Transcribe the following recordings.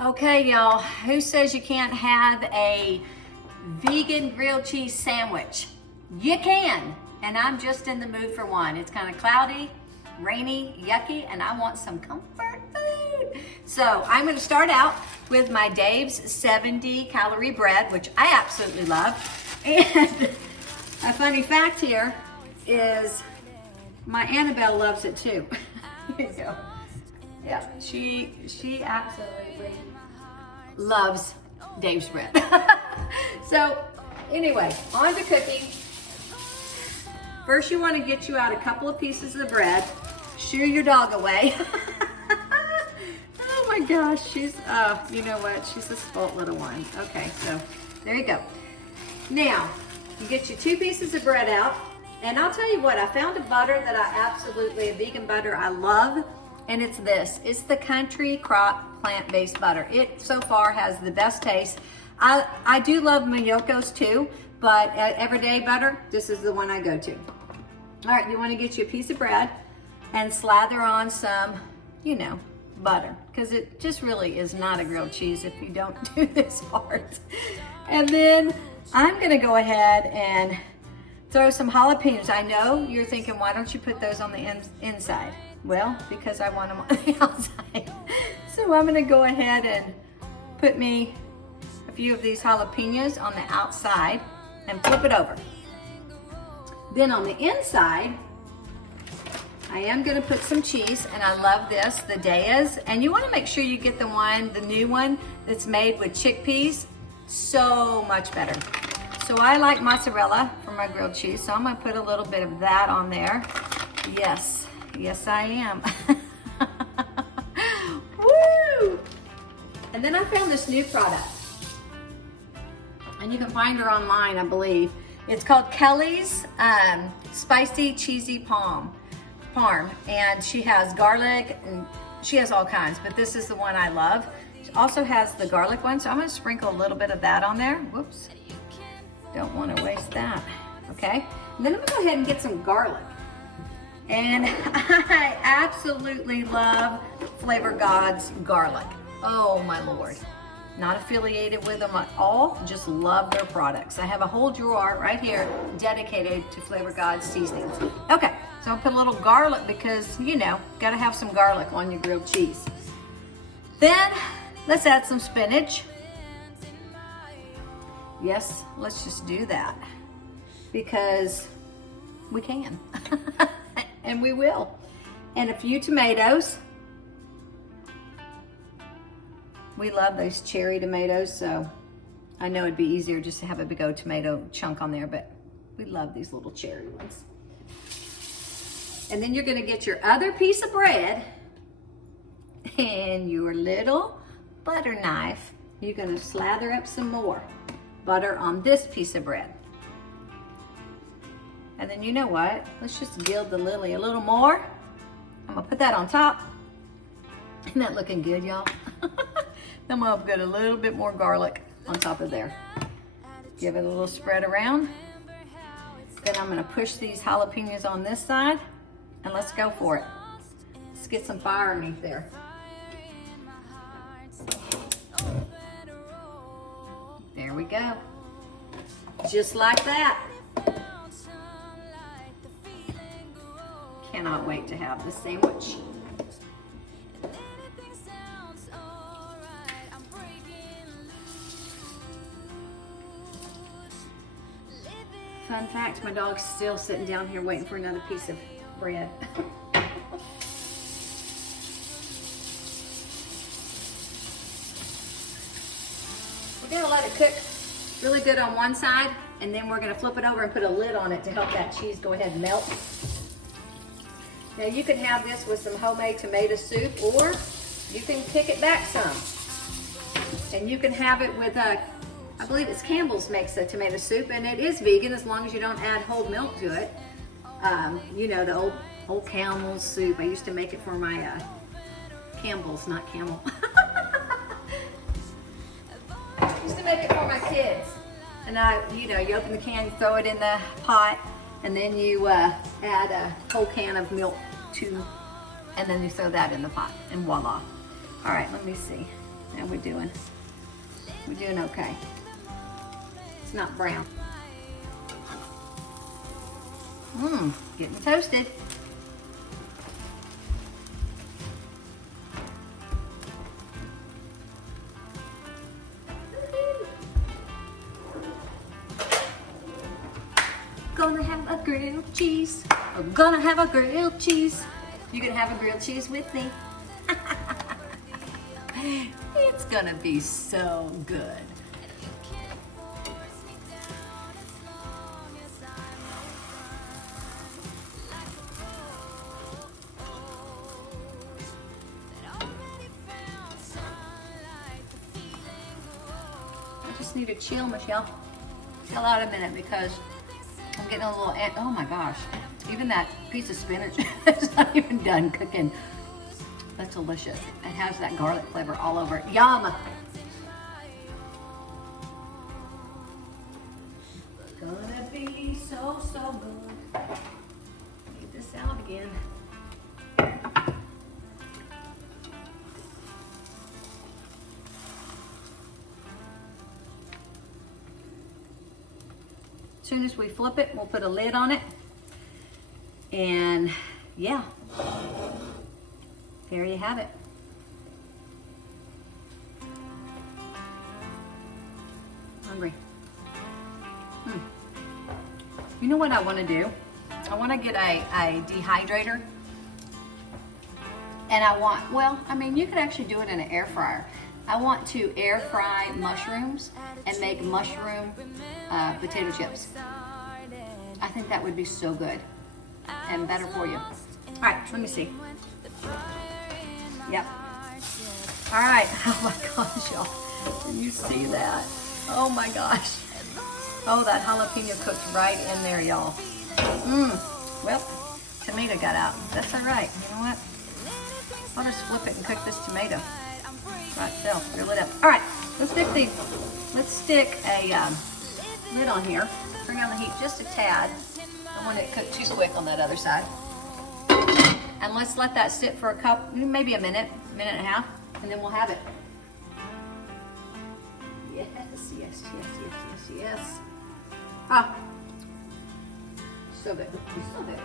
Okay, y'all, who says you can't have a vegan grilled cheese sandwich? You can, and I'm just in the mood for one. It's kind of cloudy, rainy, yucky, and I want some comfort food. So I'm gonna start out with my Dave's 70 calorie bread, which I absolutely love. And a funny fact here is my Annabelle loves it too. Here you go. Yeah, she absolutely loves Dave's bread. So anyway, on to cooking. First you want to get you out a couple of pieces of bread. Shoo your dog away. Oh my gosh, she's, you know what? She's a spoilt little one. Okay, so there you go. Now, you get your 2 pieces of bread out. And I'll tell you what, I found a butter that a vegan butter I love. And it's this. It's the Country Crop plant-based butter. It so far has the best taste. I do love Mayoko's too, but everyday butter, this is the one I go to. All right, you want to get you a piece of bread and slather on some, you know, butter, because it just really is not a grilled cheese if you don't do this part. And then I'm going to go ahead and throw some jalapenos. I know you're thinking, why don't you put those on the inside? Well, because I want them on the outside. So I'm gonna go ahead and put me a few of these jalapenos on the outside and flip it over. Then on the inside, I am gonna put some cheese, and I love this, the Daiyas. And you wanna make sure you get the new one that's made with chickpeas. So much better. So I like mozzarella for my grilled cheese, so I'm gonna put a little bit of that on there. Yes, I am. Woo! And then I found this new product. And you can find her online, I believe. It's called Kelly's Spicy Cheesy Parm. And she has garlic, and she has all kinds, but this is the one I love. She also has the garlic one, so I'm gonna sprinkle a little bit of that on there. Whoops. Don't wanna waste that, okay? And then I'm gonna go ahead and get some garlic. And I absolutely love Flavor God's garlic. Oh my Lord. Not affiliated with them at all, just love their products. I have a whole drawer right here dedicated to Flavor God's seasonings. Okay, so I'll put a little garlic because, you know, gotta have some garlic on your grilled cheese. Then let's add some spinach. Yes, let's just do that because we can. And we will. And a few tomatoes. We love those cherry tomatoes, so I know it'd be easier just to have a big old tomato chunk on there, but we love these little cherry ones. And then you're gonna get your other piece of bread and your little butter knife. You're gonna slather up some more butter on this piece of bread. And then you know what? Let's just gild the lily a little more. I'm gonna put that on top. Isn't that looking good, y'all? I'm gonna put a little bit more garlic on top of there. Give it a little spread around. Then I'm gonna push these jalapenos on this side, and let's go for it. Let's get some fire underneath there. There we go. Just like that. Cannot wait to have this sandwich. Fun fact, my dog's still sitting down here waiting for another piece of bread. We're gonna let it cook really good on one side, and then we're gonna flip it over and put a lid on it to help that cheese go ahead and melt. Now you can have this with some homemade tomato soup, or you can pick it back some. And you can have it with I believe it's Campbell's makes a tomato soup, and it is vegan as long as you don't add whole milk to it. You know, the old Campbell's soup. I used to make it for my Campbell's, not Camel. I used to make it for my kids. And you know, you open the can, you throw it in the pot, and then you add a whole can of milk to, and then you throw that in the pot, and voila. All right, let me see. How we doing? We're doing okay. It's not brown. Getting toasted. Gonna have a grilled cheese. We're gonna have a grilled cheese. You gonna have a grilled cheese with me? It's gonna be so good. I just need to chill, Michelle. Chill out a minute because I'm getting a little, oh my gosh. Even that piece of spinach is not even done cooking. That's delicious. It has that garlic flavor all over it. Yum! Gonna be so, so good. Get this out again. As soon as we flip it, we'll put a lid on it. And yeah, there you have it. Hungry. You know what I want to do? I want to get a dehydrator. And I want, well, I mean, you could actually do it in an air fryer. I want to air fry mushrooms and make mushroom potato chips. I think that would be so good and better for you. All right, let me see. Yep. All right. Oh my gosh, y'all. Can you see that? Oh my gosh. Oh, that jalapeno cooked right in there, y'all. Well, tomato got out. That's all right. You know what? I'll just flip it and cook this tomato. Right, so you're lit up. All right, let's stick a lid on here. Bring on the heat just a tad. I don't want it cooked too quick on that other side. And let's let that sit for maybe a minute and a half, and then we'll have it. Yes, yes, yes, yes, yes, yes. Ah, so good, so good.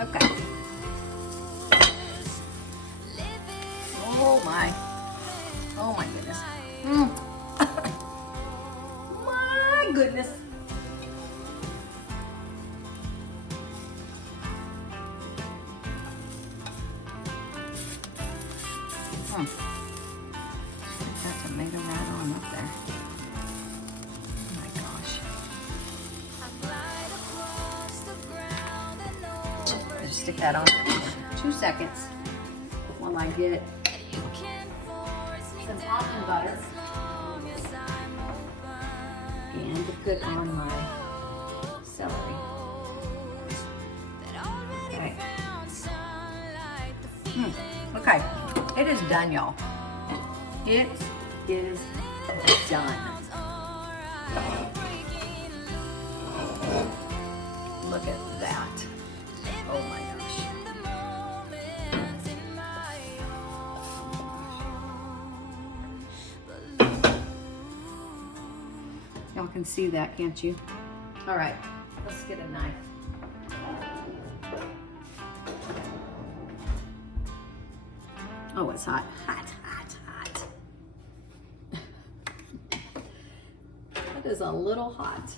Okay. Oh my goodness. My goodness. Stick that tomato right on up there. Oh my gosh. Just stick that on for 2 seconds while I get some almond butter and to put on my celery. Okay. Okay, it is done, y'all. It is done. Look at that. Oh my gosh. Y'all can see that, can't you? All right, let's get a knife. Oh, it's hot, hot, hot, hot. That is a little hot.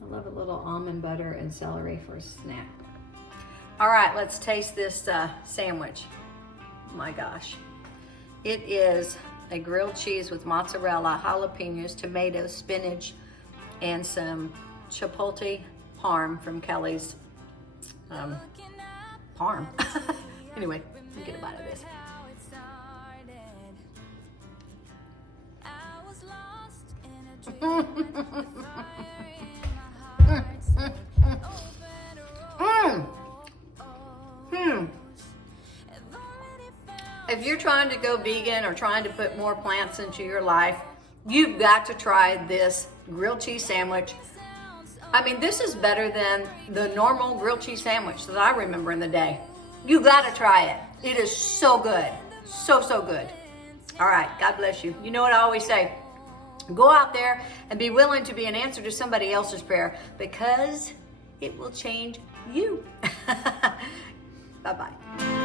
I love a little almond butter and celery for a snack. All right, let's taste this sandwich. My gosh. It is a grilled cheese with mozzarella, jalapenos, tomatoes, spinach, and some chipotle parm from Kelly's parm. Anyway, let me get a bite of this. If you're trying to go vegan or trying to put more plants into your life, you've got to try this grilled cheese sandwich. I mean, this is better than the normal grilled cheese sandwich that I remember in the day. You got to try it. It is so good. So, so good. All right. God bless you. You know what I always say? Go out there and be willing to be an answer to somebody else's prayer, because it will change you. Bye-bye.